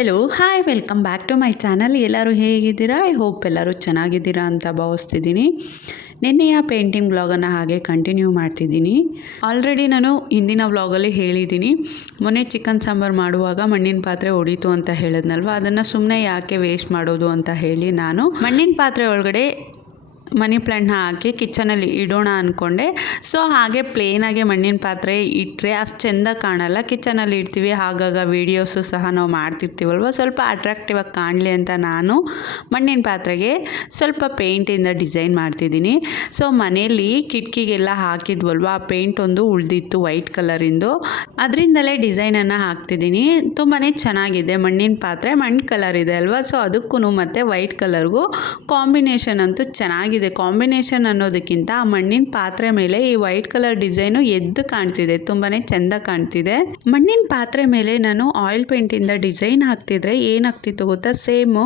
Hello hi welcome back to my channel. ಎಲ್ಲರೂ ಹೇಗಿದ್ದೀರಾ? I hope ಎಲ್ಲರೂ ಚೆನ್ನಾಗಿದ್ದೀರಾ ಅಂತ ಭಾವಿಸ್ತಿದ್ದೀನಿ. ನಿನ್ನೆಯ ಪೇಂಟಿಂಗ್ ವ್ಲಾಗನ್ನು ಹಾಗೆ ಕಂಟಿನ್ಯೂ ಮಾಡ್ತಿದ್ದೀನಿ. ಆಲ್ರೆಡಿ ನಾನು ಹಿಂದಿನ ವ್ಲಾಗಲ್ಲಿ ಹೇಳಿದ್ದೀನಿ, ಮೊನ್ನೆ ಚಿಕನ್ ಸಾಂಬಾರು ಮಾಡುವಾಗ ಮಣ್ಣಿನ ಪಾತ್ರೆ ಹೊಡೀತು ಅಂತ ಹೇಳಿದ್ನಲ್ವ, ಅದನ್ನು ಸುಮ್ಮನೆ ಯಾಕೆ ವೇಸ್ಟ್ ಮಾಡೋದು ಅಂತ ಹೇಳಿ ನಾನು ಮಣ್ಣಿನ ಪಾತ್ರೆ ಒಳಗಡೆ ಮನಿ ಪ್ಲ್ಯಾಂಟ್ನ ಹಾಕಿ ಕಿಚನಲ್ಲಿ ಇಡೋಣ ಅಂದ್ಕೊಂಡೆ. ಸೊ ಹಾಗೆ ಪ್ಲೇನಾಗೆ ಮಣ್ಣಿನ ಪಾತ್ರೆ ಇಟ್ಟರೆ ಅಷ್ಟು ಚೆಂದ ಕಾಣಲ್ಲ. ಕಿಚನಲ್ಲಿ ಇಡ್ತೀವಿ, ಆಗಾಗ ವೀಡಿಯೋಸು ಸಹ ನಾವು ಮಾಡ್ತಿರ್ತೀವಲ್ವ, ಸ್ವಲ್ಪ ಅಟ್ರಾಕ್ಟಿವ್ ಆಗಿ ಕಾಣಲಿ ಅಂತ ನಾನು ಮಣ್ಣಿನ ಪಾತ್ರೆಗೆ ಸ್ವಲ್ಪ ಪೇಂಟಿಂದ ಡಿಸೈನ್ ಮಾಡ್ತಿದ್ದೀನಿ. ಸೊ ಮನೆಯಲ್ಲಿ ಕಿಟಕಿಗೆಲ್ಲ ಹಾಕಿದ್ವಲ್ವ, ಆ ಪೇಂಟ್ ಒಂದು ಉಳಿದಿತ್ತು ವೈಟ್ ಕಲರಿಂದು, ಅದರಿಂದಲೇ ಡಿಸೈನನ್ನು ಹಾಕ್ತಿದ್ದೀನಿ. ತುಂಬಾ ಚೆನ್ನಾಗಿದೆ. ಮಣ್ಣಿನ ಪಾತ್ರೆ ಮಣ್ಣು ಕಲರ್ ಇದೆ ಅಲ್ವಾ, ಸೊ ಅದಕ್ಕೂ ಮತ್ತು ವೈಟ್ ಕಲರ್ಗೂ ಕಾಂಬಿನೇಷನ್ ಅಂತೂ ಚೆನ್ನಾಗಿದೆ. ಕಾಂಬಿನೇಷನ್ ಅನ್ನೋದಕ್ಕಿಂತ ಆ ಮಣ್ಣಿನ ಪಾತ್ರೆ ಮೇಲೆ ಈ ವೈಟ್ ಕಲರ್ ಡಿಸೈನು ಎದ್ದು ಕಾಣ್ತಿದೆ, ತುಂಬಾನೇ ಚೆಂದ ಕಾಣ್ತಿದೆ. ಮಣ್ಣಿನ ಪಾತ್ರೆ ಮೇಲೆ ನಾನು ಆಯಿಲ್ ಪೇಂಟಿಂದ ಡಿಸೈನ್ ಹಾಕ್ತಿದ್ರೆ ಏನಾಗ್ತಿತ್ತು ಗೊತ್ತಾ, ಸೇಮು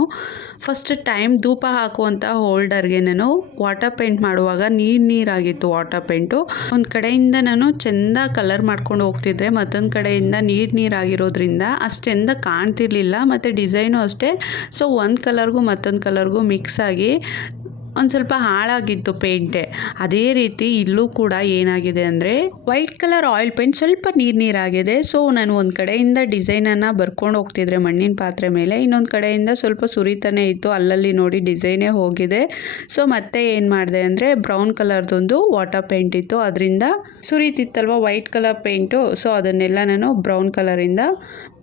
ಫಸ್ಟ್ ಟೈಮ್ ಧೂಪ ಹಾಕುವಂಥ ಹೋಲ್ಡರ್ಗೆ ನಾನು ವಾಟರ್ ಪೇಂಟ್ ಮಾಡುವಾಗ ನೀರಾಗಿತ್ತು ವಾಟರ್ ಪೇಂಟು. ಒಂದು ಕಡೆಯಿಂದ ನಾನು ಚೆಂದ ಕಲರ್ ಮಾಡ್ಕೊಂಡು ಹೋಗ್ತಿದ್ರೆ ಮತ್ತೊಂದು ಕಡೆಯಿಂದ ನೀರಾಗಿರೋದ್ರಿಂದ ಅಷ್ಟು ಚೆಂದ ಕಾಣ್ತಿರ್ಲಿಲ್ಲ, ಮತ್ತು ಡಿಸೈನು ಅಷ್ಟೇ. ಸೊ ಒಂದು ಕಲರ್ಗೂ ಮತ್ತೊಂದು ಕಲರ್ಗೂ ಮಿಕ್ಸ್ ಆಗಿ ಒಂದು ಸ್ವಲ್ಪ ಹಾಳಾಗಿತ್ತು ಪೇಂಟೆ. ಅದೇ ರೀತಿ ಇಲ್ಲೂ ಕೂಡ ಏನಾಗಿದೆ ಅಂದರೆ ವೈಟ್ ಕಲರ್ ಆಯಿಲ್ ಪೇಂಟ್ ಸ್ವಲ್ಪ ನೀರಾಗಿದೆ. ಸೊ ನಾನು ಒಂದು ಕಡೆಯಿಂದ ಡಿಸೈನನ್ನು ಬರ್ಕೊಂಡು ಹೋಗ್ತಿದ್ರೆ ಮಣ್ಣಿನ ಪಾತ್ರೆ ಮೇಲೆ, ಇನ್ನೊಂದು ಕಡೆಯಿಂದ ಸ್ವಲ್ಪ ಸುರಿತಾನೆ ಇತ್ತು, ಅಲ್ಲಲ್ಲಿ ನೋಡಿ ಡಿಸೈನೇ ಹೋಗಿದೆ. ಸೊ ಮತ್ತೆ ಏನು ಮಾಡಿದೆ ಅಂದರೆ ಬ್ರೌನ್ ಕಲರ್ದೊಂದು ವಾಟರ್ ಪೇಂಟ್ ಇತ್ತು, ಅದರಿಂದ ಸುರಿತಿತ್ತಲ್ವ ವೈಟ್ ಕಲರ್ ಪೇಂಟು, ಸೊ ಅದನ್ನೆಲ್ಲ ನಾನು ಬ್ರೌನ್ ಕಲರಿಂದ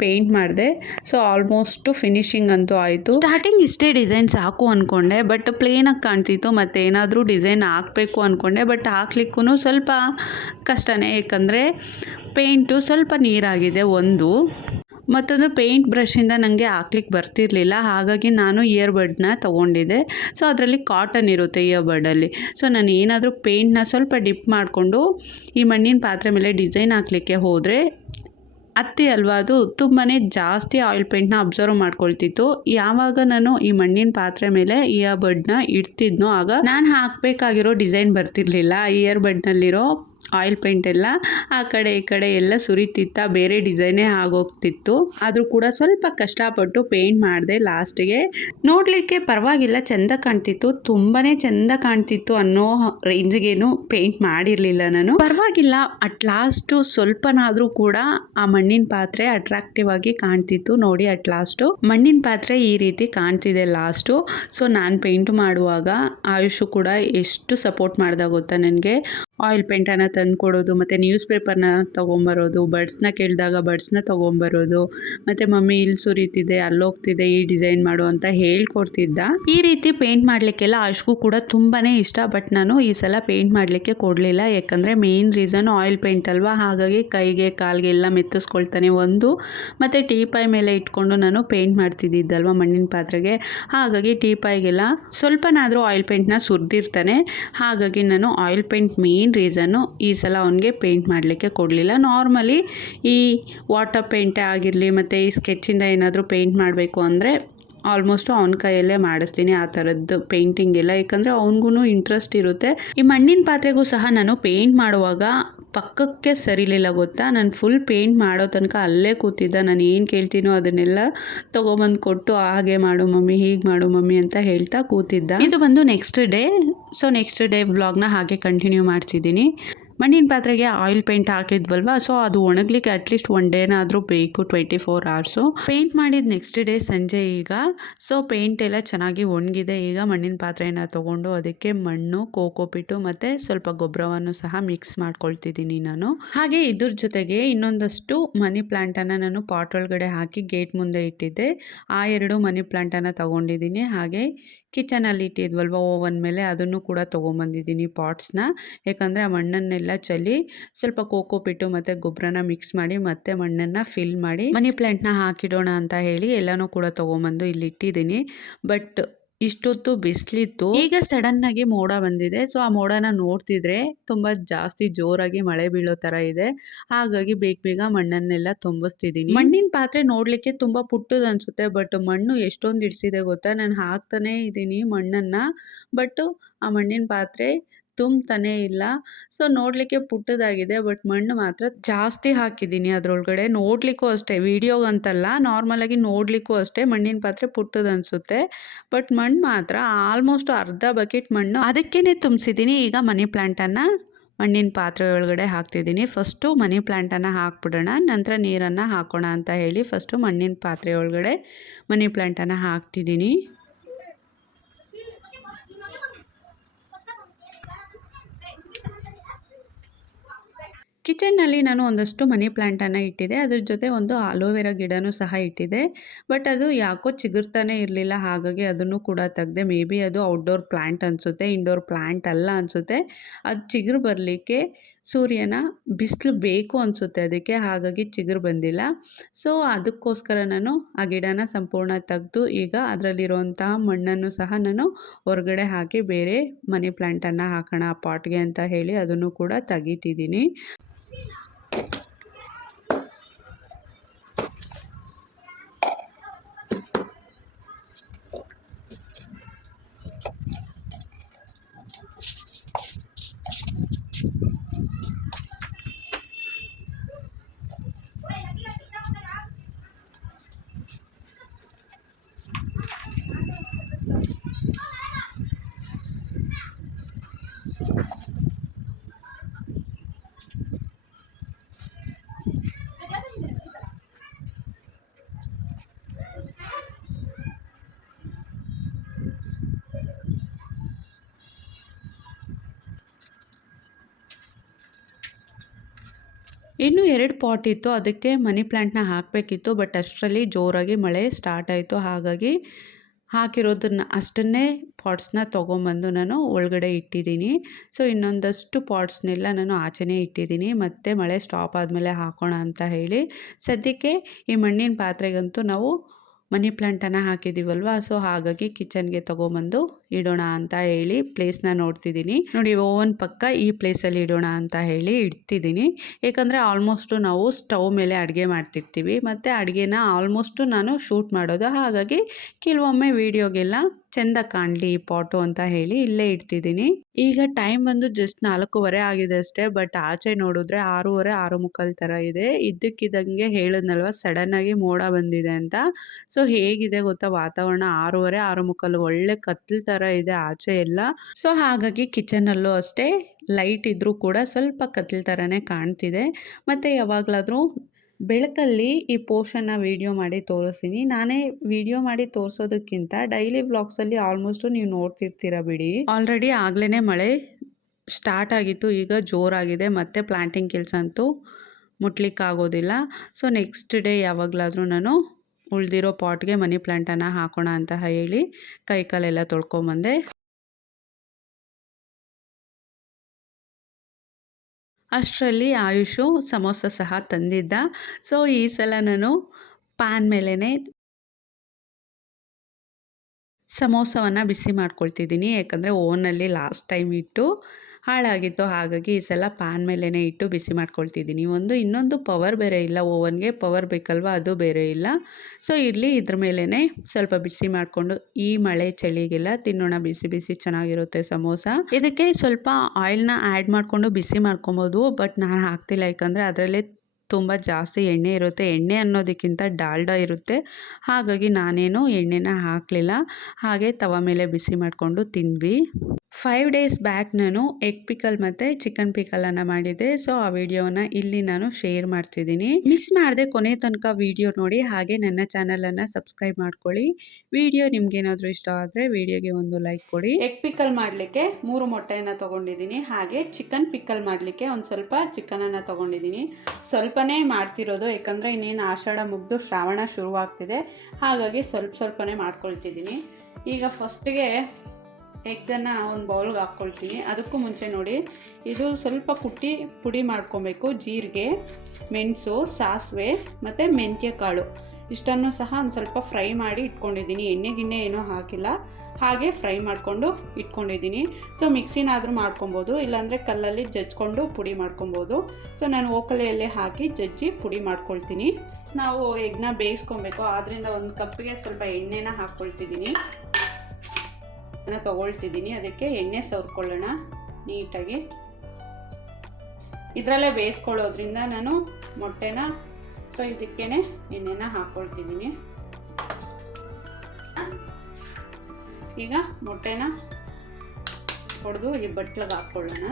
ಪೇಂಟ್ ಮಾಡಿದೆ. ಸೊ ಆಲ್ಮೋಸ್ಟ್ ಫಿನಿಶಿಂಗ್ ಅಂತೂ ಆಯಿತು. ಸ್ಟಾರ್ಟಿಂಗ್ ಇಷ್ಟೇ ಡಿಸೈನ್ ಸಾಕು ಅಂದ್ಕೊಂಡೆ, ಬಟ್ ಪ್ಲೇನಾಗಿ ಕಾಣ್ತಿತ್ತು. ಮತ್ತು ಏನಾದರೂ ಡಿಸೈನ್ ಹಾಕಬೇಕು ಅಂದ್ಕೊಂಡೆ, ಬಟ್ ಹಾಕ್ಲಿಕ್ಕೂ ಸ್ವಲ್ಪ ಕಷ್ಟನೇ, ಏಕೆಂದರೆ ಪೇಂಟು ಸ್ವಲ್ಪ ನೀರಾಗಿದೆ. ಮತ್ತೊಂದು ಪೇಂಟ್ ಬ್ರಷಿಂದ ನನಗೆ ಹಾಕ್ಲಿಕ್ಕೆ ಬರ್ತಿರ್ಲಿಲ್ಲ, ಹಾಗಾಗಿ ನಾನು ಇಯರ್ಬಡ್ನ ತೊಗೊಂಡಿದ್ದೆ. ಸೊ ಅದರಲ್ಲಿ ಕಾಟನ್ ಇರುತ್ತೆ ಇಯರ್ಬಡ್ಡಲ್ಲಿ. ಸೊ ನಾನು ಏನಾದರೂ ಪೇಂಟ್ನ ಸ್ವಲ್ಪ ಡಿಪ್ ಮಾಡಿಕೊಂಡು ಈ ಮಣ್ಣಿನ ಪಾತ್ರೆ ಮೇಲೆ ಡಿಸೈನ್ ಹಾಕಲಿಕ್ಕೆ ಹೋದರೆ ಅತ್ತಿ ಅಲ್ವಾ, ಅದು ತುಂಬಾ ಜಾಸ್ತಿ ಆಯಿಲ್ ಪೇಂಟ್ನ ಅಬ್ಸರ್ವ್ ಮಾಡ್ಕೊಳ್ತಿತ್ತು. ಯಾವಾಗ ನಾನು ಈ ಮಣ್ಣಿನ ಪಾತ್ರೆ ಮೇಲೆ ಇಯರ್ಬಡ್ನ ಇಡ್ತಿದ್ನೋ ಆಗ ನಾನು ಹಾಕಬೇಕಾಗಿರೋ ಡಿಸೈನ್ ಬರ್ತಿರ್ಲಿಲ್ಲ. ಇಯರ್ಬಡ್ನಲ್ಲಿರೋ ಆಯಿಲ್ ಪೇಂಟ್ ಎಲ್ಲ ಆ ಕಡೆ ಈ ಕಡೆ ಎಲ್ಲ ಸುರಿತಿತ್ತ, ಬೇರೆ ಡಿಸೈನೇ ಆಗೋಗ್ತಿತ್ತು. ಆದರೂ ಕೂಡ ಸ್ವಲ್ಪ ಕಷ್ಟಪಟ್ಟು ಪೇಂಟ್ ಮಾಡಿದೆ. ಲಾಸ್ಟಿಗೆ ನೋಡಲಿಕ್ಕೆ ಪರವಾಗಿಲ್ಲ, ಚೆಂದ ಕಾಣ್ತಿತ್ತು, ತುಂಬಾ ಚೆಂದ ಕಾಣ್ತಿತ್ತು ಅನ್ನೋ ರೇಂಜ್ಗೇನು ಪೇಂಟ್ ಮಾಡಿರಲಿಲ್ಲ ನಾನು. ಪರವಾಗಿಲ್ಲ, ಅಟ್ ಲಾಸ್ಟು ಸ್ವಲ್ಪನಾದರೂ ಕೂಡ ಆ ಮಣ್ಣಿನ ಪಾತ್ರೆ ಅಟ್ರಾಕ್ಟಿವ್ ಆಗಿ ಕಾಣ್ತಿತ್ತು. ನೋಡಿ ಅಟ್ ಲಾಸ್ಟು ಮಣ್ಣಿನ ಪಾತ್ರೆ ಈ ರೀತಿ ಕಾಣ್ತಿದೆ ಲಾಸ್ಟು. ಸೊ ನಾನು ಪೇಂಟ್ ಮಾಡುವಾಗ ಆಯುಷು ಕೂಡ ಎಷ್ಟು ಸಪೋರ್ಟ್ ಮಾಡ್ದ ಗೊತ್ತಾ ನನಗೆ. ಆಯಿಲ್ ಪೇಂಟನ್ನು ತಂದು ಕೊಡೋದು, ಮತ್ತು ನ್ಯೂಸ್ ಪೇಪರ್ನ ತೊಗೊಂಬರೋದು, ಬಡ್ಸ್ನ ಕೇಳಿದಾಗ ಬಡ್ಸ್ನ ತೊಗೊಂಬರೋದು, ಮತ್ತು ಮಮ್ಮಿ ಇಲ್ಲಿ ಸುರಿತಿದೆ, ಅಲ್ಲೋಗ್ತಿದೆ, ಈ ಡಿಸೈನ್ ಮಾಡು ಅಂತ ಹೇಳ್ಕೊಡ್ತಿದ್ದ. ಈ ರೀತಿ ಪೇಂಟ್ ಮಾಡಲಿಕ್ಕೆಲ್ಲ ಆಯುಷ್ಗೂ ಕೂಡ ತುಂಬಾ ಇಷ್ಟ. ಬಟ್ ನಾನು ಈ ಸಲ ಪೇಂಟ್ ಮಾಡಲಿಕ್ಕೆ ಕೊಡಲಿಲ್ಲ, ಯಾಕಂದರೆ ಮೇನ್ ರೀಸನ್ ಆಯಿಲ್ ಪೇಂಟ್ ಅಲ್ವಾ, ಹಾಗಾಗಿ ಕೈಗೆ ಕಾಲಿಗೆ ಎಲ್ಲ ಮೆತ್ತಿಸ್ಕೊಳ್ತಾನೆ ಮತ್ತು ಟೀಪಾಯ್ ಮೇಲೆ ಇಟ್ಕೊಂಡು ನಾನು ಪೇಂಟ್ ಮಾಡ್ತಿದ್ದಿದ್ದಲ್ವ ಮಣ್ಣಿನ ಪಾತ್ರೆಗೆ, ಹಾಗಾಗಿ ಟೀಪಾಯ್ಗೆಲ್ಲ ಸ್ವಲ್ಪನಾದರೂ ಆಯಿಲ್ ಪೇಂಟ್ನ ಸುರಿದಿರ್ತಾನೆ. ಹಾಗಾಗಿ ನಾನು ಆಯಿಲ್ ಪೇಂಟ್ ಮೇನ್ ರೀಸನ್ನು ಈ ಸಲ ಅವನಿಗೆ ಪೇಂಟ್ ಮಾಡಲಿಕ್ಕೆ ಕೊಡಲಿಲ್ಲ. ನಾರ್ಮಲಿ ಈ ವಾಟರ್ ಪೇಂಟೇ ಆಗಿರಲಿ, ಮತ್ತು ಈ ಸ್ಕೆಚ್ಚಿಂದ ಏನಾದರೂ ಪೇಂಟ್ ಮಾಡಬೇಕು ಅಂದರೆ ಆಲ್ಮೋಸ್ಟು ಅವನ ಕೈಯಲ್ಲೇ ಮಾಡಿಸ್ತೀನಿ ಆ ಥರದ್ದು ಪೇಂಟಿಂಗ್ ಎಲ್ಲ, ಯಾಕಂದರೆ ಅವನಿಗೂ ಇಂಟ್ರೆಸ್ಟ್ ಇರುತ್ತೆ. ಈ ಮಣ್ಣಿನ ಪಾತ್ರೆಗೂ ಸಹ ನಾನು ಪೇಂಟ್ ಮಾಡುವಾಗ ಪಕ್ಕಕ್ಕೆ ಸರಿಲಿಲ್ಲ ಗೊತ್ತಾ, ನಾನು ಫುಲ್ ಪೇಂಟ್ ಮಾಡೋ ತನಕ ಅಲ್ಲೇ ಕೂತಿದ್ದ. ನಾನು ಏನು ಕೇಳ್ತೀನೋ ಅದನ್ನೆಲ್ಲ ತೊಗೊಬಂದು ಕೊಟ್ಟು ಹಾಗೆ ಮಾಡು ಮಮ್ಮಿ, ಹೀಗೆ ಮಾಡು ಮಮ್ಮಿ ಅಂತ ಹೇಳ್ತಾ ಕೂತಿದ್ದ. ಇದು ಬಂದು next day. So next day ವ್ಲಾಗ್ನ ಹಾಗೆ ಕಂಟಿನ್ಯೂ ಮಾಡ್ತಿದ್ದೀನಿ. ಮಣ್ಣಿನ ಪಾತ್ರೆಗೆ ಆಯಿಲ್ ಪೇಂಟ್ ಹಾಕಿದ್ವಲ್ವ, ಸೊ ಅದು ಒಣಗಲಿಕ್ಕೆ ಅಟ್ಲೀಸ್ಟ್ 1 ಡೇನಾದರೂ ಬೇಕು, 24 hours. ಪೇಂಟ್ ಮಾಡಿದ ನೆಕ್ಸ್ಟ್ ಡೇ ಸಂಜೆ ಈಗ. ಸೊ ಪೇಂಟ್ ಎಲ್ಲ ಚೆನ್ನಾಗಿ ಒಣಗಿದೆ. ಈಗ ಮಣ್ಣಿನ ಪಾತ್ರೆಯನ್ನು ತೊಗೊಂಡು ಅದಕ್ಕೆ ಮಣ್ಣು, ಕೋಕೋಪಿಟ್ಟು ಮತ್ತು ಸ್ವಲ್ಪ ಗೊಬ್ಬರವನ್ನು ಸಹ ಮಿಕ್ಸ್ ಮಾಡ್ಕೊಳ್ತಿದ್ದೀನಿ ನಾನು. ಹಾಗೆ ಇದ್ರ ಜೊತೆಗೆ ಇನ್ನೊಂದಷ್ಟು ಮನಿ ಪ್ಲ್ಯಾಂಟನ್ನು ನಾನು ಪಾಟ್ ಒಳಗಡೆ ಹಾಕಿ ಗೇಟ್ ಮುಂದೆ ಇಟ್ಟಿದ್ದೆ. ಆ 2 ಮನಿ ಪ್ಲ್ಯಾಂಟನ್ನು ತೊಗೊಂಡಿದ್ದೀನಿ. ಹಾಗೆ ಕಿಚನಲ್ಲಿ ಇಟ್ಟಿದ್ವಲ್ವ ಓವನ್ ಮೇಲೆ, ಅದನ್ನು ಕೂಡ ತೊಗೊಂಬಂದಿದ್ದೀನಿ ಪಾಟ್ಸ್ನ, ಯಾಕಂದರೆ ಆ ಮಣ್ಣನ್ನೆಲ್ಲ ಚೆಲ್ಲಿ ಸ್ವಲ್ಪ ಕೋಕೋಪಿಟ್ಟು ಮತ್ತು ಗೊಬ್ಬರನ ಮಿಕ್ಸ್ ಮಾಡಿ ಮತ್ತೆ ಮಣ್ಣನ್ನು ಫಿಲ್ ಮಾಡಿ ಮನಿ ಪ್ಲ್ಯಾಂಟ್ನ ಹಾಕಿಡೋಣ ಅಂತ ಹೇಳಿ ಎಲ್ಲನೂ ಕೂಡ ತೊಗೊಂಬಂದು ಇಲ್ಲಿ ಇಟ್ಟಿದ್ದೀನಿ. ಬಟ್ ಇಷ್ಟೊತ್ತು ಬಿಸಿಲಿತ್ತು, ಈಗ ಸಡನ್ನಾಗಿ ಮೋಡ ಬಂದಿದೆ. ಸೊ ಆ ಮೋಡನ ನೋಡ್ತಿದ್ರೆ ತುಂಬ ಜಾಸ್ತಿ ಜೋರಾಗಿ ಮಳೆ ಬೀಳೋ ಥರ ಇದೆ, ಹಾಗಾಗಿ ಬೇಗ ಮಣ್ಣನ್ನೆಲ್ಲ ತುಂಬಿಸ್ತಿದ್ದೀನಿ. ಮಣ್ಣಿನ ಪಾತ್ರೆ ನೋಡಲಿಕ್ಕೆ ತುಂಬ ಪುಟ್ಟದು ಅನಿಸುತ್ತೆ, ಬಟ್ ಮಣ್ಣು ಎಷ್ಟೊಂದು ಇಡಿಸಿದೆ ಗೊತ್ತಾ. ನಾನು ಹಾಕ್ತಾನೇ ಇದ್ದೀನಿ ಮಣ್ಣನ್ನು, ಬಟ್ ಆ ಮಣ್ಣಿನ ಪಾತ್ರೆ ತುಂಬತಾನೇ ಇಲ್ಲ. ಸೊ ನೋಡಲಿಕ್ಕೆ ಪುಟ್ಟದಾಗಿದೆ, ಬಟ್ ಮಣ್ಣು ಮಾತ್ರ ಜಾಸ್ತಿ ಹಾಕಿದ್ದೀನಿ ಅದರೊಳಗಡೆ. ನೋಡಲಿಕ್ಕೂ ಅಷ್ಟೇ, ವೀಡಿಯೋಗಂತಲ್ಲ, ನಾರ್ಮಲಾಗಿ ನೋಡಲಿಕ್ಕೂ ಅಷ್ಟೇ ಮಣ್ಣಿನ ಪಾತ್ರೆ ಪುಟ್ಟದನಿಸುತ್ತೆ. ಬಟ್ ಮಣ್ಣು ಮಾತ್ರ ಆಲ್ಮೋಸ್ಟ್ ಅರ್ಧ ಬಕೆಟ್ ಮಣ್ಣು ಅದಕ್ಕೇ ತುಂಬಿಸಿದ್ದೀನಿ. ಈಗ ಮನಿ ಪ್ಲ್ಯಾಂಟನ್ನು ಮಣ್ಣಿನ ಪಾತ್ರೆ ಒಳಗಡೆ ಹಾಕ್ತಿದ್ದೀನಿ. ಫಸ್ಟು ಮನಿ ಪ್ಲ್ಯಾಂಟನ್ನು ಹಾಕ್ಬಿಡೋಣ, ನಂತರ ನೀರನ್ನು ಹಾಕೋಣ ಅಂತ ಹೇಳಿ ಫಸ್ಟು ಮಣ್ಣಿನ ಪಾತ್ರೆ ಒಳಗಡೆ ಮನಿ ಪ್ಲ್ಯಾಂಟನ್ನು ಹಾಕ್ತಿದ್ದೀನಿ. ಕಿಚನ್ನಲ್ಲಿ ನಾನು ಒಂದಷ್ಟು ಮನಿ ಪ್ಲ್ಯಾಂಟನ್ನು ಇಟ್ಟಿದ್ದೆ, ಅದ್ರ ಜೊತೆ ಒಂದು ಅಲೋವೆರಾ ಗಿಡನೂ ಸಹ ಇಟ್ಟಿದ್ದೆ. ಬಟ್ ಅದು ಯಾಕೋ ಚಿಗುರ್ತಾನೆ ಇರಲಿಲ್ಲ, ಹಾಗಾಗಿ ಅದನ್ನು ಕೂಡ ತೆಗೆದೆ. ಮೇ ಬಿ ಅದು ಔಟ್ಡೋರ್ ಪ್ಲ್ಯಾಂಟ್ ಅನಿಸುತ್ತೆ, ಇಂಡೋರ್ ಪ್ಲ್ಯಾಂಟ್ ಅಲ್ಲ ಅನಿಸುತ್ತೆ. ಅದು ಚಿಗುರು ಬರಲಿಕ್ಕೆ ಸೂರ್ಯನ ಬಿಸಿಲು ಬೇಕು ಅನಿಸುತ್ತೆ ಅದಕ್ಕೆ, ಹಾಗಾಗಿ ಚಿಗುರು ಬಂದಿಲ್ಲ. ಸೊ ಅದಕ್ಕೋಸ್ಕರ ನಾನು ಆ ಗಿಡನ ಸಂಪೂರ್ಣ ತೆಗೆದು ಈಗ ಅದರಲ್ಲಿರುವಂತಹ ಮಣ್ಣನ್ನು ಸಹ ನಾನು ಹೊರಗಡೆ ಹಾಕಿ ಬೇರೆ ಮನಿ ಪ್ಲ್ಯಾಂಟನ್ನು ಹಾಕೋಣ ಆ ಪಾಟ್ಗೆ ಅಂತ ಹೇಳಿ ಅದನ್ನು ಕೂಡ ತೆಗಿತಿದ್ದೀನಿ. ಇನ್ನೂ 2 ಪಾಟ್ ಇತ್ತು, ಅದಕ್ಕೆ ಮನಿ ಪ್ಲ್ಯಾಂಟ್ನ ಹಾಕಬೇಕಿತ್ತು. ಬಟ್ ಅಷ್ಟರಲ್ಲಿ ಜೋರಾಗಿ ಮಳೆ ಸ್ಟಾರ್ಟ್ ಆಯಿತು, ಹಾಗಾಗಿ ಹಾಕಿರೋದನ್ನು ಅಷ್ಟನ್ನೇ ಪಾಟ್ಸ್ನ ತೊಗೊಂಬಂದು ನಾನು ಒಳಗಡೆ ಇಟ್ಟಿದ್ದೀನಿ. ಸೊ ಇನ್ನೊಂದಷ್ಟು ಪಾಟ್ಸ್ನೆಲ್ಲ ನಾನು ಆಚೆನೇ ಇಟ್ಟಿದ್ದೀನಿ, ಮತ್ತು ಮಳೆ ಸ್ಟಾಪ್ ಆದಮೇಲೆ ಹಾಕೋಣ ಅಂತ ಹೇಳಿ. ಸದ್ಯಕ್ಕೆ ಈ ಮಣ್ಣಿನ ಪಾತ್ರೆಗಂತೂ ನಾವು ಮನಿ ಪ್ಲ್ಯಾಂಟನ್ನು ಹಾಕಿದ್ದೀವಲ್ವ, ಸೊ ಹಾಗಾಗಿ ಕಿಚನ್ಗೆ ತೊಗೊಂಬಂದು ಇಡೋಣ ಅಂತ ಹೇಳಿ ಪ್ಲೇಸ್ನ ನೋಡ್ತಿದ್ದೀನಿ. ನೋಡಿ, ಓವನ್ ಪಕ್ಕ ಈ ಪ್ಲೇಸಲ್ಲಿ ಇಡೋಣ ಅಂತ ಹೇಳಿ ಇಡ್ತಿದ್ದೀನಿ. ಯಾಕಂದರೆ ಆಲ್ಮೋಸ್ಟು ನಾವು ಸ್ಟವ್ ಮೇಲೆ ಅಡುಗೆ ಮಾಡ್ತಿರ್ತೀವಿ, ಮತ್ತು ಅಡುಗೆನ ಆಲ್ಮೋಸ್ಟು ನಾನು ಶೂಟ್ ಮಾಡೋದು, ಹಾಗಾಗಿ ಕೆಲವೊಮ್ಮೆ ವೀಡಿಯೋಗೆಲ್ಲ ಚೆಂದ ಕಾಣಲಿ ಈ ಪಾಟು ಅಂತ ಹೇಳಿ ಇಲ್ಲೇ ಇಡ್ತಿದ್ದೀನಿ. ಈಗ ಟೈಮ್ ಬಂದು ಜಸ್ಟ್ 4:15 ಆಗಿದೆ ಅಷ್ಟೇ. ಬಟ್ ಆಚೆ ನೋಡಿದ್ರೆ 6:30, 6:45 ಥರ ಇದೆ. ಇದ್ದಕ್ಕಿದ್ದಂಗೆ ಹೇಳಿದ್ನಲ್ವ ಸಡನ್ನಾಗಿ ಮೋಡ ಬಂದಿದೆ ಅಂತ. ಸೊ ಹೇಗಿದೆ ಗೊತ್ತಾ ವಾತಾವರಣ, 6:30, 6:45 ಒಳ್ಳೆ ಕತ್ಲು ಥರ ಇದೆ ಆಚೆ ಎಲ್ಲ. ಸೊ ಹಾಗಾಗಿ ಕಿಚನಲ್ಲೂ ಅಷ್ಟೇ ಲೈಟ್ ಇದ್ದರೂ ಕೂಡ ಸ್ವಲ್ಪ ಕತ್ಲು ಥರನೇ ಕಾಣ್ತಿದೆ. ಮತ್ತು ಯಾವಾಗಲಾದರೂ ಬೆಳಕಲ್ಲಿ ಈ ಪೋರ್ಷನ್ನ ವೀಡಿಯೋ ಮಾಡಿ ತೋರಿಸ್ತೀನಿ. ನಾನೇ ವೀಡಿಯೋ ಮಾಡಿ ತೋರಿಸೋದಕ್ಕಿಂತ ಡೈಲಿ ವ್ಲಾಗ್ಸಲ್ಲಿ ಆಲ್ಮೋಸ್ಟು ನೀವು ನೋಡ್ತಿರ್ತೀರ ಬಿಡಿ. ಆಲ್ರೆಡಿ ಆಗಲೇ ಮಳೆ ಸ್ಟಾರ್ಟ್ ಆಗಿತ್ತು, ಈಗ ಜೋರಾಗಿದೆ, ಮತ್ತು ಪ್ಲ್ಯಾಂಟಿಂಗ್ ಕೆಲಸ ಅಂತೂ ಮುಟ್ಲಿಕ್ಕಾಗೋದಿಲ್ಲ. ಸೊ ನೆಕ್ಸ್ಟ್ ಡೇ ಯಾವಾಗಲಾದರೂ ನಾನು ಉಳಿದಿರೋ ಪಾಟ್ಗೆ ಮನಿ ಪ್ಲ್ಯಾಂಟನ್ನು ಹಾಕೋಣ ಅಂತ ಹೇಳಿ ಕೈಕಾಲೆಲ್ಲ ತೊಳ್ಕೊಂಬಂದೆ. ಅಷ್ಟರಲ್ಲಿ ಆಯುಷು ಸಮೋಸ ಸಹ ತಂದಿದ್ದ. ಸೊ ಈ ಸಲ ನಾನು ಪ್ಯಾನ್ ಮೇಲೇ ಸಮೋಸವನ್ನು ಬಿಸಿ ಮಾಡ್ಕೊಳ್ತಿದ್ದೀನಿ. ಯಾಕಂದರೆ ಓವನಲ್ಲಿ ಲಾಸ್ಟ್ ಟೈಮ್ ಇಟ್ಟು ಹಾಳಾಗಿತ್ತು, ಹಾಗಾಗಿ ಈ ಸಲ ಪ್ಯಾನ್ ಮೇಲೇ ಇಟ್ಟು ಬಿಸಿ ಮಾಡ್ಕೊಳ್ತಿದ್ದೀನಿ. ಇನ್ನೊಂದು ಪವರ್ ಬೇರೆ ಇಲ್ಲ, ಓವನ್ಗೆ ಪವರ್ ಬೇಕಲ್ವ, ಅದು ಬೇರೆ ಇಲ್ಲ. ಸೊ ಇರಲಿ, ಇದ್ರ ಮೇಲೇ ಸ್ವಲ್ಪ ಬಿಸಿ ಮಾಡಿಕೊಂಡು ಈ ಮಳೆ ಚಳಿಗೆಲ್ಲ ತಿನ್ನೋಣ, ಬಿಸಿ ಬಿಸಿ ಚೆನ್ನಾಗಿರುತ್ತೆ ಸಮೋಸ. ಇದಕ್ಕೆ ಸ್ವಲ್ಪ ಆಯಿಲ್ನ ಆ್ಯಡ್ ಮಾಡಿಕೊಂಡು ಬಿಸಿ ಮಾಡ್ಕೊಬೋದು, ಬಟ್ ನಾನು ಹಾಕ್ತಿಲ್ಲ, ಯಾಕಂದರೆ ಅದರಲ್ಲೇ ತುಂಬ ಜಾಸ್ತಿ ಎಣ್ಣೆ ಇರುತ್ತೆ. ಎಣ್ಣೆ ಅನ್ನೋದಕ್ಕಿಂತ ಡಾಲ್ಡಾ ಇರುತ್ತೆ, ಹಾಗಾಗಿ ನಾನೇನು ಎಣ್ಣೆನ ಹಾಕಲಿಲ್ಲ, ಹಾಗೆ ತವ ಮೇಲೆ ಬಿಸಿ ಮಾಡಿಕೊಂಡು ತಿಂದ್ವಿ. 5 ಡೇಸ್ ಬ್ಯಾಕ್ ನಾನು ಎಗ್ ಪಿಕಲ್ ಮತ್ತು ಚಿಕನ್ ಪಿಕಲನ್ನು ಮಾಡಿದ್ದೆ. ಸೊ ಆ ವಿಡಿಯೋನ ಇಲ್ಲಿ ನಾನು ಶೇರ್ ಮಾಡ್ತಿದ್ದೀನಿ. ಮಿಸ್ ಮಾಡದೆ ಕೊನೆ ತನಕ ವಿಡಿಯೋ ನೋಡಿ, ಹಾಗೆ ನನ್ನ ಚಾನಲನ್ನು ಸಬ್ಸ್ಕ್ರೈಬ್ ಮಾಡ್ಕೊಳ್ಳಿ. ವಿಡಿಯೋ ನಿಮ್ಗೇನಾದರೂ ಇಷ್ಟ ಆದರೆ ವಿಡಿಯೋಗೆ ಒಂದು ಲೈಕ್ ಕೊಡಿ. ಎಗ್ ಪಿಕಲ್ ಮಾಡಲಿಕ್ಕೆ 3 ಮೊಟ್ಟೆಯನ್ನು ತೊಗೊಂಡಿದ್ದೀನಿ, ಹಾಗೆ ಚಿಕನ್ ಪಿಕಲ್ ಮಾಡಲಿಕ್ಕೆ ಒಂದು ಸ್ವಲ್ಪ ಚಿಕನನ್ನು ತೊಗೊಂಡಿದ್ದೀನಿ. ಸ್ವಲ್ಪನೇ ಮಾಡ್ತಿರೋದು, ಯಾಕಂದರೆ ಇನ್ನೇನು ಆಷಾಢ ಮುಗಿದು ಶ್ರಾವಣ ಶುರುವಾಗ್ತಿದೆ, ಹಾಗಾಗಿ ಸ್ವಲ್ಪನೇ ಮಾಡ್ಕೊಳ್ತಿದ್ದೀನಿ. ಈಗ ಫಸ್ಟಿಗೆ ಎಗ್ಗನ್ನು ಒಂದು ಬೌಲ್ಗೆ ಹಾಕ್ಕೊಳ್ತೀನಿ. ಅದಕ್ಕೂ ಮುಂಚೆ ನೋಡಿ, ಇದು ಸ್ವಲ್ಪ ಕುಟ್ಟಿ ಪುಡಿ ಮಾಡ್ಕೊಬೇಕು. ಜೀರಿಗೆ, ಮೆಣಸು, ಸಾಸಿವೆ ಮತ್ತು ಮೆಂತ್ಯ ಕಾಳು ಇಷ್ಟನ್ನು ಸಹ ಒಂದು ಸ್ವಲ್ಪ ಫ್ರೈ ಮಾಡಿ ಇಟ್ಕೊಂಡಿದ್ದೀನಿ. ಎಣ್ಣೆ ಗಿಣ್ಣೆ ಏನೂ ಹಾಕಿಲ್ಲ, ಹಾಗೆ ಫ್ರೈ ಮಾಡಿಕೊಂಡು ಇಟ್ಕೊಂಡಿದ್ದೀನಿ. ಸೊ ಮಿಕ್ಸಿನಾದರೂ ಮಾಡ್ಕೊಬೋದು, ಇಲ್ಲಾಂದರೆ ಕಲ್ಲಲ್ಲಿ ಜಜ್ಕೊಂಡು ಪುಡಿ ಮಾಡ್ಕೊಬೋದು. ಸೊ ನಾನು ಓಕಲೆಯಲ್ಲೇ ಹಾಕಿ ಜಜ್ಜಿ ಪುಡಿ ಮಾಡ್ಕೊಳ್ತೀನಿ. ನಾವು ಎಗ್ನ ಬೇಯಿಸ್ಕೊಬೇಕು, ಆದ್ದರಿಂದ ಒಂದು ಕಪ್ಪಿಗೆ ಸ್ವಲ್ಪ ಎಣ್ಣೆನ ಹಾಕ್ಕೊಳ್ತಿದ್ದೀನಿ. ತೊಗೊಳ್ತಿದ್ದೀನಿ, ಅದಕ್ಕೆ ಎಣ್ಣೆ ಸವರ್ಕೊಳ್ಳೋಣ. ನೀಟಾಗಿ. ಇದರಲ್ಲೇ ಬೇಯಿಸ್ಕೊಳ್ಳೋದ್ರಿಂದ ನಾನು ಮೊಟ್ಟೆನ ಸೊ ಇದಕ್ಕೇನೆ ಎಣ್ಣೆನ ಹಾಕ್ಕೊಳ್ತಿದ್ದೀನಿ. ಈಗ ಮೊಟ್ಟೆನ ಹೊಡೆದು ಈ ಬಟ್ಲಿಗೆ ಹಾಕ್ಕೊಳ್ಳೋಣ.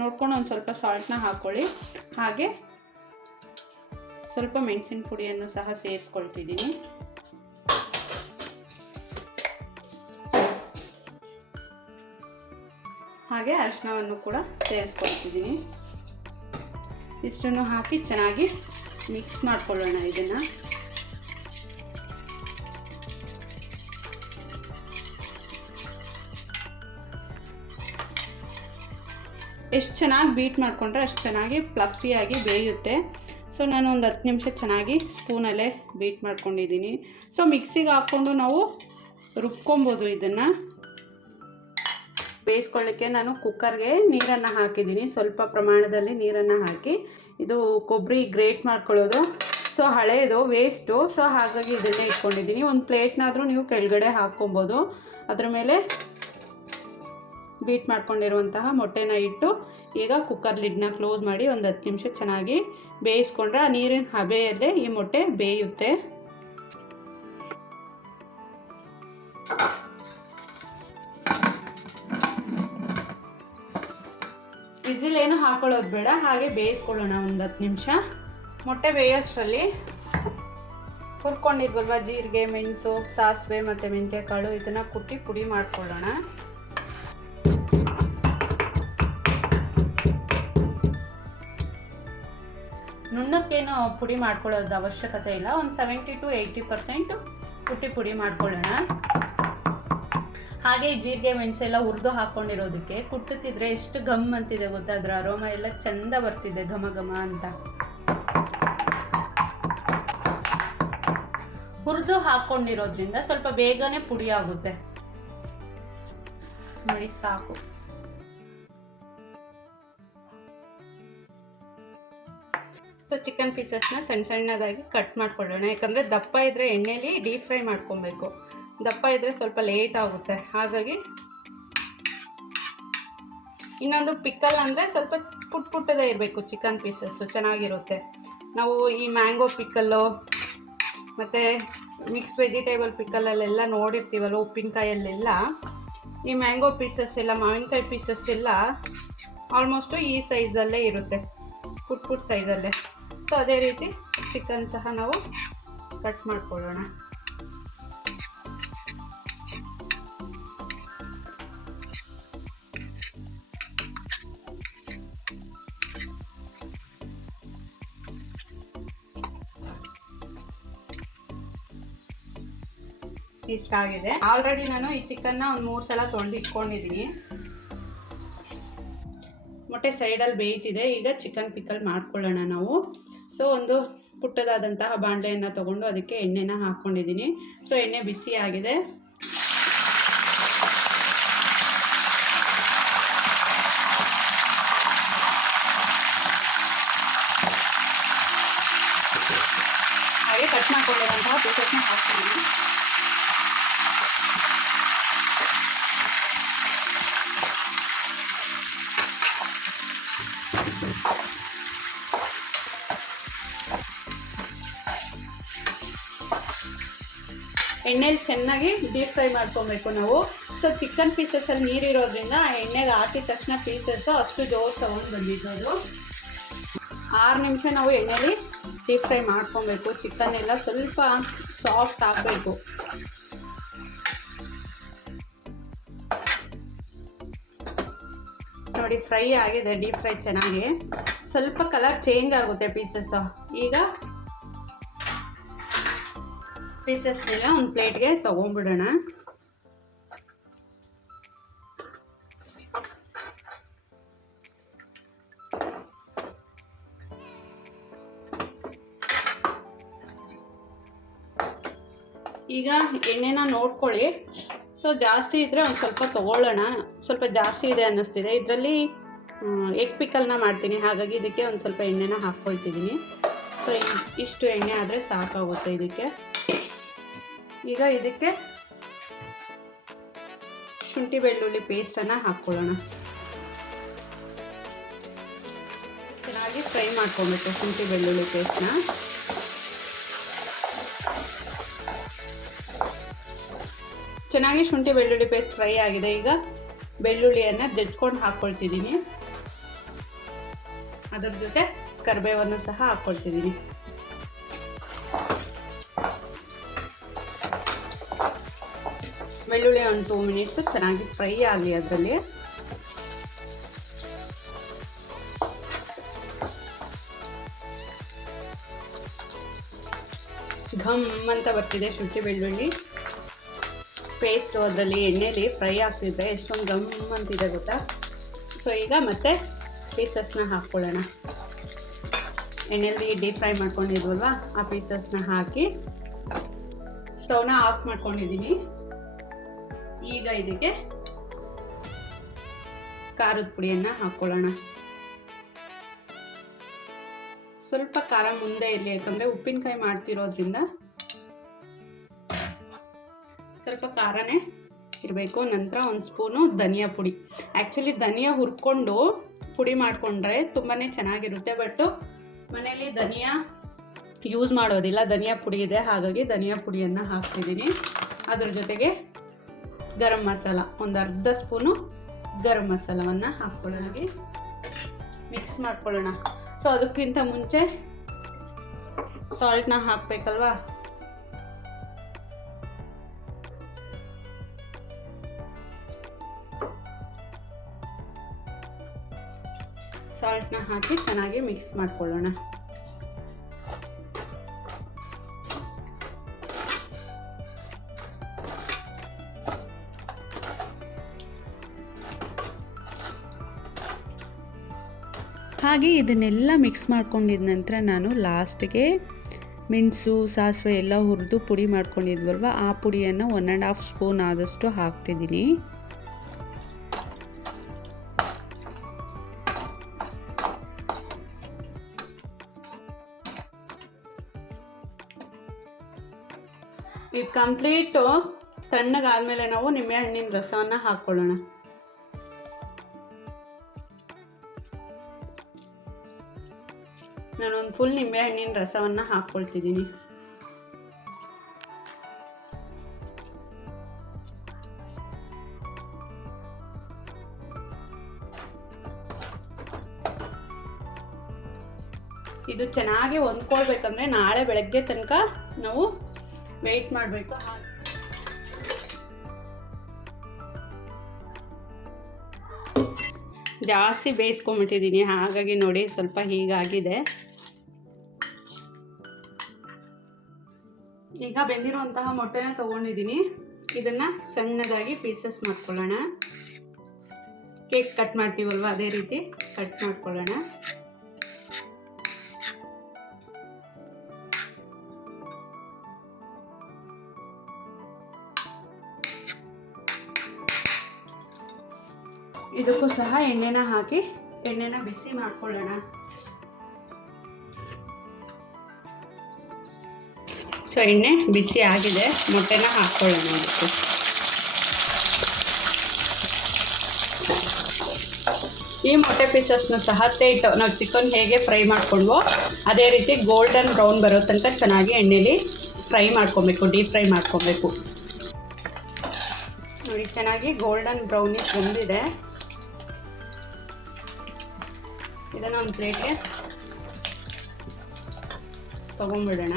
ನೋಡ್ಕೊಂಡು ಒಂದು ಸ್ವಲ್ಪ ಸಾಲ್ಟ್ನ ಹಾಕ್ಕೊಳ್ಳಿ. ಹಾಗೆ ಸ್ವಲ್ಪ ಮೆಣಸಿನ ಪುಡಿಯನ್ನು ಸಹ ಸೇರಿಸ್ಕೊಳ್ತಿದ್ದೀನಿ. ಹಾಗೆ ಅರಿಶಿನವನ್ನು ಕೂಡ ಸೇರಿಸ್ಕೊಳ್ತಿದ್ದೀನಿ. ಇಷ್ಟನ್ನು ಹಾಕಿ ಚೆನ್ನಾಗಿ ಮಿಕ್ಸ್ ಮಾಡ್ಕೊಳ್ಳೋಣ. ಇದನ್ನು ಎಷ್ಟು ಚೆನ್ನಾಗಿ ಬೀಟ್ ಮಾಡಿಕೊಂಡ್ರೆ ಅಷ್ಟು ಚೆನ್ನಾಗಿ ಫ್ಲಫಿಯಾಗಿ ಬೇಯುತ್ತೆ. ಸೊ ನಾನು ಒಂದು 10 ನಿಮಿಷ ಚೆನ್ನಾಗಿ ಸ್ಪೂನಲ್ಲೇ ಬೀಟ್ ಮಾಡ್ಕೊಂಡಿದ್ದೀನಿ. ಸೊ ಮಿಕ್ಸಿಗೆ ಹಾಕ್ಕೊಂಡು ನಾವು ರುಬ್ಕೊಬೋದು. ಇದನ್ನು ಬೇಯಿಸ್ಕೊಳ್ಳಿಕ್ಕೆ ನಾನು ಕುಕ್ಕರ್ಗೆ ನೀರನ್ನು ಹಾಕಿದ್ದೀನಿ. ಸ್ವಲ್ಪ ಪ್ರಮಾಣದಲ್ಲಿ ನೀರನ್ನು ಹಾಕಿ ಇದು ಕೊಬ್ಬರಿ ಗ್ರೇಟ್ ಮಾಡ್ಕೊಳ್ಳೋದು. ಸೊ ಹಳೆಯದು ವೇಸ್ಟು, ಸೊ ಹಾಗಾಗಿ ಇದನ್ನೇ ಇಟ್ಕೊಂಡಿದ್ದೀನಿ. ಒಂದು ಪ್ಲೇಟ್ನಾದರೂ ನೀವು ಕೆಳಗಡೆ ಹಾಕ್ಕೊಬೋದು. ಅದ್ರ ಮೇಲೆ ಬೀಟ್ ಮಾಡ್ಕೊಂಡಿರುವಂತಹ ಮೊಟ್ಟೆನ ಇಟ್ಟು ಈಗ ಕುಕ್ಕರ್ ಲಿಡ್ನ ಕ್ಲೋಸ್ ಮಾಡಿ ಒಂದು 10 ನಿಮಿಷ ಚೆನ್ನಾಗಿ ಬೇಯಿಸ್ಕೊಂಡ್ರೆ ಆ ನೀರಿನ ಹಬೆಯಲ್ಲೇ ಈ ಮೊಟ್ಟೆ ಬೇಯುತ್ತೆ. ವಿಸಿಲ್ ಏನು ಹಾಕೊಳ್ಳೋದು ಬೇಡ, ಹಾಗೆ ಬೇಯಿಸ್ಕೊಳ್ಳೋಣ ಒಂದು 10 ನಿಮಿಷ. ಮೊಟ್ಟೆ ಬೇಯೋಷ್ಟರಲ್ಲಿ ಹುರ್ಕೊಂಡಿದ್ವಲ್ವ ಜೀರಿಗೆ, ಮೆಣಸು, ಸಾಸಿವೆ ಮತ್ತು ಮೆಂತ್ಯಕಾಳು ಇದನ್ನು ಕುಟ್ಟಿ ಪುಡಿ ಮಾಡ್ಕೊಳ್ಳೋಣ. ನುಣ್ಣಕ್ಕೇನು ಪುಡಿ ಮಾಡ್ಕೊಳ್ಳೋದು ಅವಶ್ಯಕತೆ ಇಲ್ಲ. ಒಂದು 70 to 80% ಕುಟ್ಟಿ ಪುಡಿ ಮಾಡ್ಕೊಳ್ಳೋಣ. ಹಾಗೆ ಜೀರಿಗೆ ಮೆಣಸೆಲ್ಲ ಹುರಿದು ಹಾಕ್ಕೊಂಡಿರೋದಕ್ಕೆ ಕುಟ್ಟುತ್ತಿದ್ರೆ ಎಷ್ಟು ಘಮ್ ಅಂತಿದೆ ಗೊತ್ತಾ, ಅದರ ಅರೋಮ ಎಲ್ಲ ಚೆಂದ ಬರ್ತಿದೆ, ಘಮ ಘಮ ಅಂತ. ಹುರಿದು ಹಾಕ್ಕೊಂಡಿರೋದ್ರಿಂದ ಸ್ವಲ್ಪ ಬೇಗನೆ ಪುಡಿ ಆಗುತ್ತೆ ನೋಡಿ. ಸಾಕು. ಸೊ ಚಿಕನ್ ಪೀಸಸ್ನ ಸಣ್ಣ ಸಣ್ಣದಾಗಿ ಕಟ್ ಮಾಡ್ಕೊಳ್ಳೋಣ. ಯಾಕಂದರೆ ದಪ್ಪ ಇದ್ದರೆ ಎಣ್ಣೆಲಿ ಡೀಪ್ ಫ್ರೈ ಮಾಡ್ಕೊಬೇಕು, ದಪ್ಪ ಇದ್ದರೆ ಸ್ವಲ್ಪ ಲೇಟ್ ಆಗುತ್ತೆ. ಹಾಗಾಗಿ ಇನ್ನೊಂದು ಪಿಕ್ಕಲ್ ಅಂದರೆ ಸ್ವಲ್ಪ ಪುಟ್ಟದೇ ಇರಬೇಕು ಚಿಕನ್ ಪೀಸಸ್ಸು, ಚೆನ್ನಾಗಿರುತ್ತೆ. ನಾವು ಈ ಮ್ಯಾಂಗೋ ಪಿಕ್ಕಲ್ಲು ಮತ್ತು ಮಿಕ್ಸ್ ವೆಜಿಟೇಬಲ್ ಪಿಕ್ಕಲಲ್ಲೆಲ್ಲ ನೋಡಿರ್ತೀವಲ್ಲ ಉಪ್ಪಿನಕಾಯಲ್ಲೆಲ್ಲ, ಈ ಮ್ಯಾಂಗೋ ಪೀಸಸ್ ಎಲ್ಲ, ಮಾವಿನಕಾಯಿ ಪೀಸಸ್ ಎಲ್ಲ ಆಲ್ಮೋಸ್ಟು ಈ ಸೈಜಲ್ಲೇ ಇರುತ್ತೆ, ಪುಟ್ಟ ಸೈಜಲ್ಲೇ. ಸೊ ಅದೇ ರೀತಿ ಚಿಕನ್ ಸಹ ನಾವು ಕಟ್ ಮಾಡ್ಕೊಳ್ಳೋಣ. ಇಷ್ಟ ಆಗಿದೆ. ಆಲ್ರೆಡಿ ನಾನು ಈ ಚಿಕನ್ನ ಒಂದು 3 ಸಲ ತೊಳೆದು ಇಟ್ಕೊಂಡಿದ್ದೀನಿ. ಮೊಟ್ಟೆ ಸೈಡಲ್ಲಿ ಬೇಯ್ತಿದೆ. ಈಗ ಚಿಕನ್ ಪಿಕ್ಕಲ್ ಮಾಡ್ಕೊಳ್ಳೋಣ ನಾವು. ಸೊ ಒಂದು ಪುಟ್ಟದಾದಂತಹ ಬಾಣಲೆಯನ್ನು ತೊಗೊಂಡು ಅದಕ್ಕೆ ಎಣ್ಣೆನ ಹಾಕ್ಕೊಂಡಿದ್ದೀನಿ. ಸೊ ಎಣ್ಣೆ ಬಿಸಿ ಆಗಿದೆ. ಹಾಗೆ ಕಟ್ ಮಾಡ್ಕೊಂಡಿರುವಂತಹ ಪೀಸಸ್ನ ಹಾಕ್ತಿದ್ದೀನಿ. ಎಣ್ಣೆಲಿ ಚೆನ್ನಾಗಿ ಡೀಪ್ ಫ್ರೈ ಮಾಡ್ಕೊಬೇಕು ನಾವು. ಸೊ ಚಿಕನ್ ಪೀಸಸಲ್ಲಿ ನೀರಿರೋದ್ರಿಂದ ಎಣ್ಣೆಗೆ ಹಾಕಿದ ತಕ್ಷಣ ಪೀಸಸ್ಸು ಅಷ್ಟು ಜೋರು ಸೌಂಡ್ ಬಂದಿದ್ದು. 6 ನಿಮಿಷ ನಾವು ಎಣ್ಣೆಲಿ ಡೀಪ್ ಫ್ರೈ ಮಾಡ್ಕೊಬೇಕು. ಚಿಕನ್ ಎಲ್ಲ ಸ್ವಲ್ಪ ಸಾಫ್ಟ್ ಆಗಬೇಕು. ನೋಡಿ ಫ್ರೈ ಆಗಿದೆ, ಡೀಪ್ ಫ್ರೈ ಚೆನ್ನಾಗಿ. ಸ್ವಲ್ಪ ಕಲರ್ ಚೇಂಜ್ ಆಗುತ್ತೆ ಪೀಸಸ್ಸು. ಈಗ ಪೀಸಸ್ನೆಲ್ಲ ಒಂದು ಪ್ಲೇಟ್ಗೆ ತೊಗೊಂಡ್ಬಿಡೋಣ. ಈಗ ಎಣ್ಣೆನ ನೋಡ್ಕೊಳ್ಳಿ, ಸೊ ಜಾಸ್ತಿ ಇದ್ದರೆ ಒಂದು ಸ್ವಲ್ಪ ತೊಗೊಳ್ಳೋಣ. ಸ್ವಲ್ಪ ಜಾಸ್ತಿ ಇದೆ ಅನ್ನಿಸ್ತಿದೆ. ಇದರಲ್ಲಿ ಎಗ್ ಪಿಕಲ್ನ ಮಾಡ್ತೀನಿ, ಹಾಗಾಗಿ ಇದಕ್ಕೆ ಒಂದು ಸ್ವಲ್ಪ ಎಣ್ಣೆನ ಹಾಕ್ಕೊಳ್ತಿದ್ದೀನಿ. ಸೊ ಇಷ್ಟು ಎಣ್ಣೆ ಆದರೆ ಸಾಕಾಗುತ್ತೆ ಇದಕ್ಕೆ. ಈಗ ಇದಕ್ಕೆ ಶುಂಠಿ ಬೆಳ್ಳುಳ್ಳಿ ಪೇಸ್ಟನ್ನು ಹಾಕ್ಕೊಳ್ಳೋಣ. ಚೆನ್ನಾಗಿ ಫ್ರೈ ಮಾಡ್ಕೊಬೇಕು ಶುಂಠಿ ಬೆಳ್ಳುಳ್ಳಿ ಪೇಸ್ಟ್ನ. ಚೆನ್ನಾಗಿ ಶುಂಠಿ ಬೆಳ್ಳುಳ್ಳಿ ಪೇಸ್ಟ್ ಫ್ರೈ ಆಗಿದೆ. ಈಗ ಬೆಳ್ಳುಳ್ಳಿಯನ್ನು ಜಜ್ಕೊಂಡು ಹಾಕ್ಕೊಳ್ತಿದ್ದೀನಿ. ಅದರ ಜೊತೆ ಕರಿಬೇವನ್ನು ಸಹ ಹಾಕ್ಕೊಳ್ತಿದ್ದೀನಿ. ಬೆಳ್ಳುಳ್ಳಿ ಒಂದು 2 ಮಿನಿಟ್ಸು ಚೆನ್ನಾಗಿ ಫ್ರೈ ಆಗಲಿ. ಅದರಲ್ಲಿ ಘಮ್ ಅಂತ ಬರ್ತಿದೆ ಶುಂಠಿ ಬೆಳ್ಳುಳ್ಳಿ ಪೇಸ್ಟು. ಅದರಲ್ಲಿ ಎಣ್ಣೆಲಿ ಫ್ರೈ ಆಗ್ತಿದ್ರೆ ಎಷ್ಟೊಂದು ಗಮ್ ಅಂತಿದೆ ಗೊತ್ತಾ. ಸೊ ಈಗ ಮತ್ತೆ ಪೀಸಸ್ನ ಹಾಕ್ಕೊಳ್ಳೋಣ. ಎಣ್ಣೆಲಿ ಡೀಪ್ ಫ್ರೈ ಮಾಡ್ಕೊಂಡಿದ್ವಲ್ವ, ಆ ಪೀಸಸ್ನ ಹಾಕಿ ಸ್ಟವ್ನ ಆಫ್ ಮಾಡ್ಕೊಂಡಿದ್ದೀನಿ. ಈಗ ಇದಕ್ಕೆ ಖಾರದ ಪುಡಿಯನ್ನು ಹಾಕ್ಕೊಳ್ಳೋಣ. ಸ್ವಲ್ಪ ಖಾರ ಮುಂದೆ ಇರಲಿ, ಯಾಕಂದರೆ ಉಪ್ಪಿನಕಾಯಿ ಮಾಡ್ತಿರೋದ್ರಿಂದ ಸ್ವಲ್ಪ ಖಾರನೇ ಇರಬೇಕು. ನಂತರ ಒಂದು ಸ್ಪೂನು ಧನಿಯಾ ಪುಡಿ. ಆ್ಯಕ್ಚುಲಿ ಧನಿಯಾ ಹುರ್ಕೊಂಡು ಪುಡಿ ಮಾಡಿಕೊಂಡ್ರೆ ತುಂಬಾ ಚೆನ್ನಾಗಿರುತ್ತೆ. ಬಟ್ ಮನೆಯಲ್ಲಿ ಧನಿಯಾ ಯೂಸ್ ಮಾಡೋದಿಲ್ಲ, ಧನಿಯಾ ಪುಡಿ ಇದೆ, ಹಾಗಾಗಿ ಧನಿಯಾ ಪುಡಿಯನ್ನು ಹಾಕ್ತಿದ್ದೀನಿ. ಅದ್ರ ಜೊತೆಗೆ ಗರಂ ಮಸಾಲ ಒಂದು ಅರ್ಧ ಸ್ಪೂನು ಗರಂ ಮಸಾಲವನ್ನು ಹಾಕ್ಕೊಳ್ಳೋಣ, ಮಿಕ್ಸ್ ಮಾಡ್ಕೊಳ್ಳೋಣ. ಸೊ ಅದಕ್ಕಿಂತ ಮುಂಚೆ ಸಾಲ್ಟ್ನ ಹಾಕಬೇಕಲ್ವಾ. ಸಾಲ್ಟ್ನ ಹಾಕಿ ಚೆನ್ನಾಗಿ ಮಿಕ್ಸ್ ಮಾಡ್ಕೊಳ್ಳೋಣ. ಹಾಗೆ ಇದನ್ನೆಲ್ಲ ಮಿಕ್ಸ್ ಮಾಡ್ಕೊಂಡಿದ ನಂತರ ನಾನು ಲಾಸ್ಟ್ಗೆ ಮೆಣಸು ಸಾಸಿವೆ ಎಲ್ಲ ಹುರಿದು ಪುಡಿ ಮಾಡ್ಕೊಂಡಿದ್ವಲ್ವ, ಆ ಪುಡಿಯನ್ನು 1.5 ಸ್ಪೂನ್ ಆದಷ್ಟು ಹಾಕ್ತಿದ್ದೀನಿ. ಇದು ಕಂಪ್ಲೀಟು ತಣ್ಣಗಾದ್ಮೇಲೆ ನಾವು ನಿಂಬೆಹಣ್ಣಿನ ರಸವನ್ನು ಹಾಕ್ಕೊಳ್ಳೋಣ. ನಾನೊಂದು ಫುಲ್ ನಿಂಬೆಹಣ್ಣಿನ ರಸವನ್ನು ಹಾಕ್ಕೊಳ್ತಿದ್ದೀನಿ. ಇದು ಚೆನ್ನಾಗಿ ಹೊಂದ್ಕೊಳ್ಬೇಕಂದ್ರೆ ನಾಳೆ ಬೆಳಗ್ಗೆ ತನಕ ನಾವು ವೆಯ್ಟ್ ಮಾಡಬೇಕು. ಜಾಸ್ತಿ ಬೇಯಿಸ್ಕೊಂಬಿಟ್ಟಿದ್ದೀನಿ, ಹಾಗಾಗಿ ನೋಡಿ ಸ್ವಲ್ಪ ಹೀಗಾಗಿದೆ. ಈಗ ಬೆಂದಿರುವಂತಹ ಮೊಟ್ಟೆನ ತೊಗೊಂಡಿದ್ದೀನಿ. ಇದನ್ನು ಸಣ್ಣದಾಗಿ ಪೀಸಸ್ ಮಾಡ್ಕೊಳ್ಳೋಣ. ಕೇಕ್ ಕಟ್ ಮಾಡ್ತೀವಲ್ವ ಅದೇ ರೀತಿ ಕಟ್ ಮಾಡ್ಕೊಳ್ಳೋಣ. ಇದಕ್ಕೂ ಸಹ ಎಣ್ಣೆನ ಹಾಕಿ ಎಣ್ಣೆನ ಬಿಸಿ ಮಾಡ್ಕೊಳ್ಳೋಣ. ಸೊ ಎಣ್ಣೆ ಬಿಸಿ ಆಗಿದೆ, ಮೊಟ್ಟೆನ ಹಾಕ್ಕೊಳ್ಳೋಣ. ಅದಕ್ಕೆ ಈ ಮೊಟ್ಟೆ ಪೀಸಸ್ನ ಸಹ ನಾವು ಚಿಕನ್ ಹೇಗೆ ಫ್ರೈ ಮಾಡ್ಕೊಂಡ್ವೋ ಅದೇ ರೀತಿ ಗೋಲ್ಡನ್ ಬ್ರೌನ್ ಬರೋ ತನಕ ಚೆನ್ನಾಗಿ ಎಣ್ಣೆಲಿ ಫ್ರೈ ಮಾಡ್ಕೊಬೇಕು, ಡೀಪ್ ಫ್ರೈ ಮಾಡ್ಕೊಬೇಕು. ನೋಡಿ ಚೆನ್ನಾಗಿ ಗೋಲ್ಡನ್ ಬ್ರೌನಿಶ್ ಬಂದಿದೆ. ಇದನ್ನು ಒಂದು ಪ್ಲೇಟ್ಗೆ ತಗೊಂಡ್ಬಿಡೋಣ.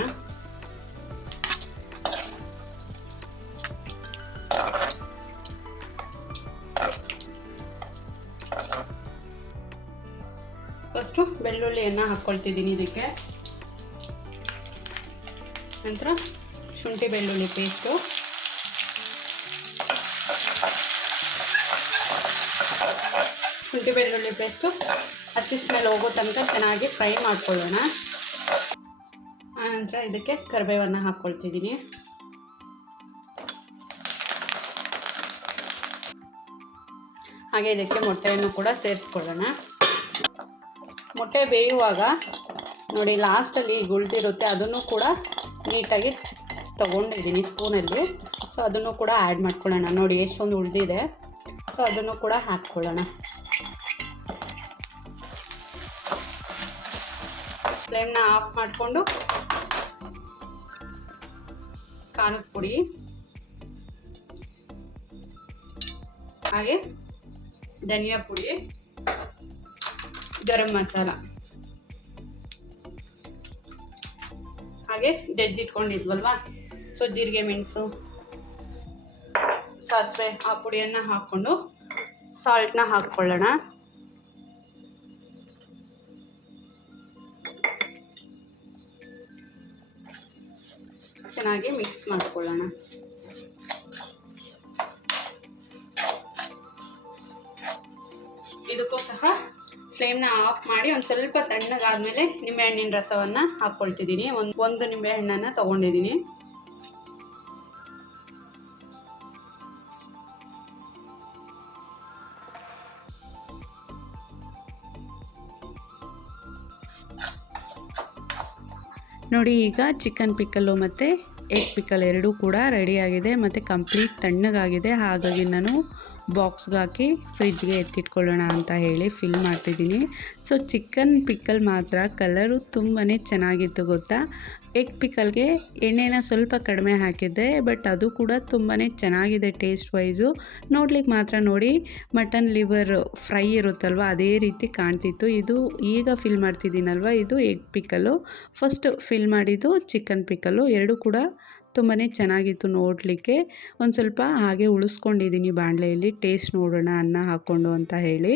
ಫಸ್ಟು ಬೆಳ್ಳುಳ್ಳಿಯನ್ನು ಹಾಕ್ಕೊಳ್ತಿದ್ದೀನಿ ಇದಕ್ಕೆ. ನಂತರ ಶುಂಠಿ ಬೆಳ್ಳುಳ್ಳಿ ಪೇಸ್ಟು, ಶುಂಠಿ ಬೆಳ್ಳುಳ್ಳಿ ಪೇಸ್ಟು ಹಸಿ ಸ್ಮೆಲ್ ಹೋಗೋ ತನಕ ಚೆನ್ನಾಗಿ ಫ್ರೈ ಮಾಡ್ಕೊಳ್ಳೋಣ. ಆನಂತರ ಇದಕ್ಕೆ ಕರಿಬೇವನ್ನು ಹಾಕ್ಕೊಳ್ತಿದ್ದೀನಿ. ಹಾಗೆ ಇದಕ್ಕೆ ಮೊಟ್ಟೆಯನ್ನು ಕೂಡ ಸೇರಿಸ್ಕೊಳ್ಳೋಣ. ಮೊಟ್ಟೆ ಬೇಯುವಾಗ ನೋಡಿ ಲಾಸ್ಟಲ್ಲಿ ಉಳಿದಿರುತ್ತೆ, ಅದನ್ನು ಕೂಡ ನೀಟಾಗಿ ತೊಗೊಂಡಿದ್ದೀನಿ ಸ್ಪೂನಲ್ಲಿ. ಸೊ ಅದನ್ನು ಕೂಡ ಆ್ಯಡ್ ಮಾಡ್ಕೊಳ್ಳೋಣ. ನೋಡಿ ಎಷ್ಟೊಂದು ಉಳಿದಿದೆ. ಸೊ ಅದನ್ನು ಕೂಡ ಹಾಕ್ಕೊಳ್ಳೋಣ. ಫ್ಲೇಮ್ನ ಆಫ್ ಮಾಡಿಕೊಂಡು ಖಾರದ ಪುಡಿ ಹಾಗೆ ಧನಿಯಾ ಪುಡಿ, ಗರಂ ಮಸಾಲ ಹಾಗೆ ಜಜ್ಜಿಟ್ಕೊಂಡಿದ್ವಲ್ವಾ, ಸೊ ಜೀರಿಗೆ ಮೆಣಸು ಸಾಸಿವೆ ಆ ಪುಡಿಯನ್ನು ಹಾಕ್ಕೊಂಡು ಸಾಲ್ಟ್ನ ಹಾಕ್ಕೊಳ್ಳೋಣ. ಚೆನ್ನಾಗಿ ಮಿಕ್ಸ್ ಮಾಡ್ಕೊಳ್ಳೋಣ. ಇದಕ್ಕೂ ಸಹ ಫ್ಲೇಮ್ನ ಆಫ್ ಮಾಡಿ ಒಂದು ಸ್ವಲ್ಪ ತಣ್ಣಗಾದ್ಮೇಲೆ ನಿಂಬೆಹಣ್ಣಿನ ರಸವನ್ನು ಹಾಕ್ಕೊಳ್ತಿದ್ದೀನಿ. ಒಂದು ನಿಂಬೆಹಣ್ಣನ್ನು ತೊಗೊಂಡಿದ್ದೀನಿ. ನೋಡಿ ಈಗ ಚಿಕನ್ ಪಿಕ್ಕಲ್ಲು ಮತ್ತು ಎಗ್ ಪಿಕ್ಕಲ್ ಎರಡೂ ಕೂಡ ರೆಡಿಯಾಗಿದೆ ಮತ್ತು ಕಂಪ್ಲೀಟ್ ತಣ್ಣಗಾಗಿದೆ. ಹಾಗಾಗಿ ನಾನು ಬಾಕ್ಸ್ಗೆ ಹಾಕಿ ಫ್ರಿಜ್ಗೆ ಎತ್ತಿಟ್ಕೊಳ್ಳೋಣ ಅಂತ ಹೇಳಿ ಫಿಲ್ ಮಾಡ್ತಿದ್ದೀನಿ. ಸೊ ಚಿಕನ್ ಪಿಕ್ಕಲ್ ಮಾತ್ರ ಕಲರು ತುಂಬಾ ಚೆನ್ನಾಗಿತ್ತು ಗೊತ್ತಾ. ಎಗ್ ಪಿಕ್ಕಲ್ಗೆ ಎಣ್ಣೆನ ಸ್ವಲ್ಪ ಕಡಿಮೆ ಹಾಕಿದ್ದೆ, ಬಟ್ ಅದು ಕೂಡ ತುಂಬಾ ಚೆನ್ನಾಗಿದೆ ಟೇಸ್ಟ್ ವೈಸು. ನೋಡ್ಲಿಕ್ಕೆ ಮಾತ್ರ ನೋಡಿ ಮಟನ್ ಲಿವರ್ ಫ್ರೈ ಇರುತ್ತಲ್ವ ಅದೇ ರೀತಿ ಕಾಣ್ತಿತ್ತು. ಇದು ಈಗ ಫಿಲ್ ಮಾಡ್ತಿದ್ದೀನಲ್ವ, ಇದು ಎಗ್ ಪಿಕ್ಕಲ್ಲು. ಫಸ್ಟ್ ಫಿಲ್ ಮಾಡಿದ್ದು ಚಿಕನ್ ಪಿಕ್ಕಲ್ಲು. ಎರಡೂ ಕೂಡ ತುಂಬಾ ಚೆನ್ನಾಗಿತ್ತು ನೋಡಲಿಕ್ಕೆ. ಒಂದು ಸ್ವಲ್ಪ ಹಾಗೆ ಉಳಿಸ್ಕೊಂಡಿದ್ದೀನಿ ಬಾಣಲೆಯಲ್ಲಿ, ಟೇಸ್ಟ್ ನೋಡೋಣ ಅನ್ನ ಹಾಕ್ಕೊಂಡು ಅಂತ ಹೇಳಿ.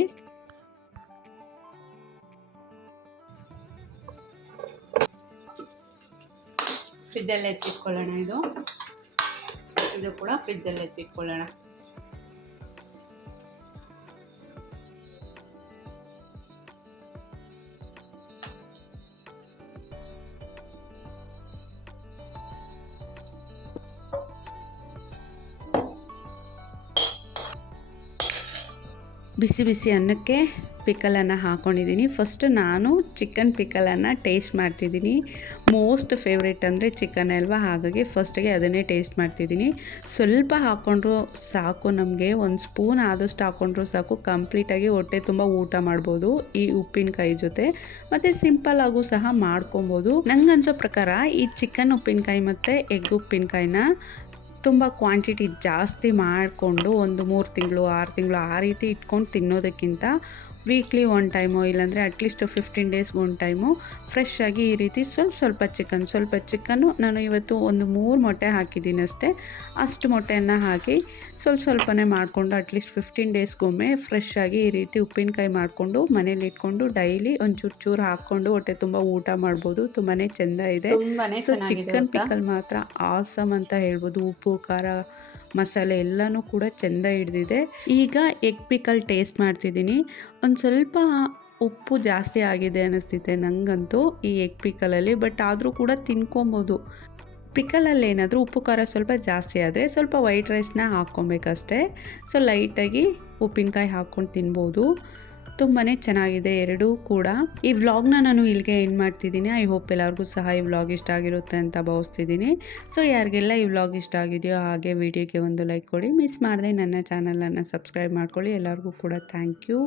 ಫ್ರಿಜ್ಜಲ್ಲಿ ಎತ್ತಿಟ್ಕೊಳ್ಳೋಣ. ಇದು ಕೂಡ ಫ್ರಿಜ್ಜಲ್ಲಿ ಎತ್ತಿಟ್ಕೊಳ್ಳೋಣ. ಬಿಸಿ ಬಿಸಿ ಅನ್ನಕ್ಕೆ ಪಿಕ್ಕಲನ್ನು ಹಾಕ್ಕೊಂಡಿದ್ದೀನಿ. ಫಸ್ಟ್ ನಾನು ಚಿಕನ್ ಪಿಕ್ಕಲನ್ನು ಟೇಸ್ಟ್ ಮಾಡ್ತಿದ್ದೀನಿ. ಮೋಸ್ಟ್ ಫೇವ್ರೇಟ್ ಅಂದರೆ ಚಿಕನ್ ಅಲ್ವಾ, ಹಾಗಾಗಿ ಫಸ್ಟಿಗೆ ಅದನ್ನೇ ಟೇಸ್ಟ್ ಮಾಡ್ತಿದ್ದೀನಿ. ಸ್ವಲ್ಪ ಹಾಕ್ಕೊಂಡ್ರು ಸಾಕು, ನಮಗೆ ಒಂದು ಸ್ಪೂನ್ ಆದಷ್ಟು ಹಾಕ್ಕೊಂಡ್ರು ಸಾಕು, ಕಂಪ್ಲೀಟಾಗಿ ಹೊಟ್ಟೆ ತುಂಬ ಊಟ ಮಾಡ್ಬೋದು ಈ ಉಪ್ಪಿನಕಾಯಿ ಜೊತೆ. ಮತ್ತು ಸಿಂಪಲ್ಲಾಗೂ ಸಹ ಮಾಡ್ಕೊಬೋದು. ನಂಗೆ ಅನ್ಸೋ ಪ್ರಕಾರ ಈ ಚಿಕನ್ ಉಪ್ಪಿನಕಾಯಿ ಮತ್ತು ಎಗ್ ಉಪ್ಪಿನಕಾಯಿನ ತುಂಬ ಕ್ವಾಂಟಿಟಿ ಜಾಸ್ತಿ ಮಾಡಿಕೊಂಡು ಒಂದು 3 ತಿಂಗಳು 6 ತಿಂಗಳು ಆ ರೀತಿ ಇಟ್ಕೊಂಡು ತಿನ್ನೋದಕ್ಕಿಂತ ವೀಕ್ಲಿ 1 ಟೈಮು ಇಲ್ಲಾಂದರೆ ಅಟ್ಲೀಸ್ಟ್ 15 ಡೇಸ್ಗೆ 1 ಟೈಮು ಫ್ರೆಶ್ ಆಗಿ ಈ ರೀತಿ ಸ್ವಲ್ಪ ಚಿಕನ್ನು ನಾನು ಇವತ್ತು ಒಂದು 3 ಮೊಟ್ಟೆ ಹಾಕಿದ್ದೀನಿ ಅಷ್ಟೇ. ಅಷ್ಟು ಮೊಟ್ಟೆಯನ್ನು ಹಾಕಿ ಸ್ವಲ್ಪನೇ ಮಾಡಿಕೊಂಡು ಅಟ್ಲೀಸ್ಟ್ 15 ಡೇಸ್ಗೊಮ್ಮೆ ಫ್ರೆಶ್ ಆಗಿ ಈ ರೀತಿ ಉಪ್ಪಿನಕಾಯಿ ಮಾಡಿಕೊಂಡು ಮನೇಲಿ ಇಟ್ಕೊಂಡು ಡೈಲಿ ಒಂದು ಚೂರು ಹಾಕ್ಕೊಂಡು ಹೊಟ್ಟೆ ತುಂಬ ಊಟ ಮಾಡ್ಬೋದು. ತುಂಬಾ ಚೆಂದ ಇದೆ. ಸೊ ಚಿಕನ್ ಪಿಕ್ಕಲ್ ಮಾತ್ರ ಆಸಮ್ ಅಂತ ಹೇಳ್ಬೋದು. ಉಪ್ಪು ಖಾರ ಮಸಾಲೆ ಎಲ್ಲನೂ ಕೂಡ ಚೆಂದ ಹಿಡ್ದಿದೆ. ಈಗ ಎಗ್ ಪಿಕ್ಕಲ್ ಟೇಸ್ಟ್ ಮಾಡ್ತಿದ್ದೀನಿ. ಒಂದು ಸ್ವಲ್ಪ ಉಪ್ಪು ಜಾಸ್ತಿ ಆಗಿದೆ ಅನ್ನಿಸ್ತಿದೆ ನನಗಂತೂ ಈ ಎಗ್ ಪಿಕ್ಕಲಲ್ಲಿ, ಬಟ್ ಆದರೂ ಕೂಡ ತಿನ್ಕೊಬೋದು. ಪಿಕ್ಕಲಲ್ಲಿ ಏನಾದರೂ ಉಪ್ಪು ಖಾರ ಸ್ವಲ್ಪ ಜಾಸ್ತಿ ಆದರೆ ಸ್ವಲ್ಪ ವೈಟ್ ರೈಸ್ನ ಹಾಕ್ಕೊಬೇಕಷ್ಟೆ. ಸೊ ಲೈಟಾಗಿ ಉಪ್ಪಿನಕಾಯಿ ಹಾಕ್ಕೊಂಡು ತಿನ್ಬೋದು. ತುಂಬಾ ಚೆನ್ನಾಗಿದೆ ಎರಡೂ ಕೂಡ. ಈ ವ್ಲಾಗ್ನ ನಾನು ಇಲ್ಲಿಗೆ ಎಂಡ್ ಮಾಡ್ತಿದ್ದೀನಿ. ಐ ಹೋಪ್ ಎಲ್ಲರಿಗೂ ಸಹ ಈ ವ್ಲಾಗ್ ಇಷ್ಟ ಆಗಿರುತ್ತೆ ಅಂತ ಭಾವಿಸ್ತಿದ್ದೀನಿ. ಸೊ ಯಾರಿಗೆಲ್ಲ ಈ ವ್ಲಾಗ್ ಇಷ್ಟ ಆಗಿದೆಯೋ ಹಾಗೆ ವಿಡಿಯೋಗೆ ಒಂದು ಲೈಕ್ ಕೊಡಿ. ಮಿಸ್ ಮಾಡದೆ ನನ್ನ ಚಾನಲನ್ನು ಸಬ್ಸ್ಕ್ರೈಬ್ ಮಾಡ್ಕೊಳ್ಳಿ. ಎಲ್ಲರಿಗೂ ಕೂಡ ಥ್ಯಾಂಕ್ ಯು.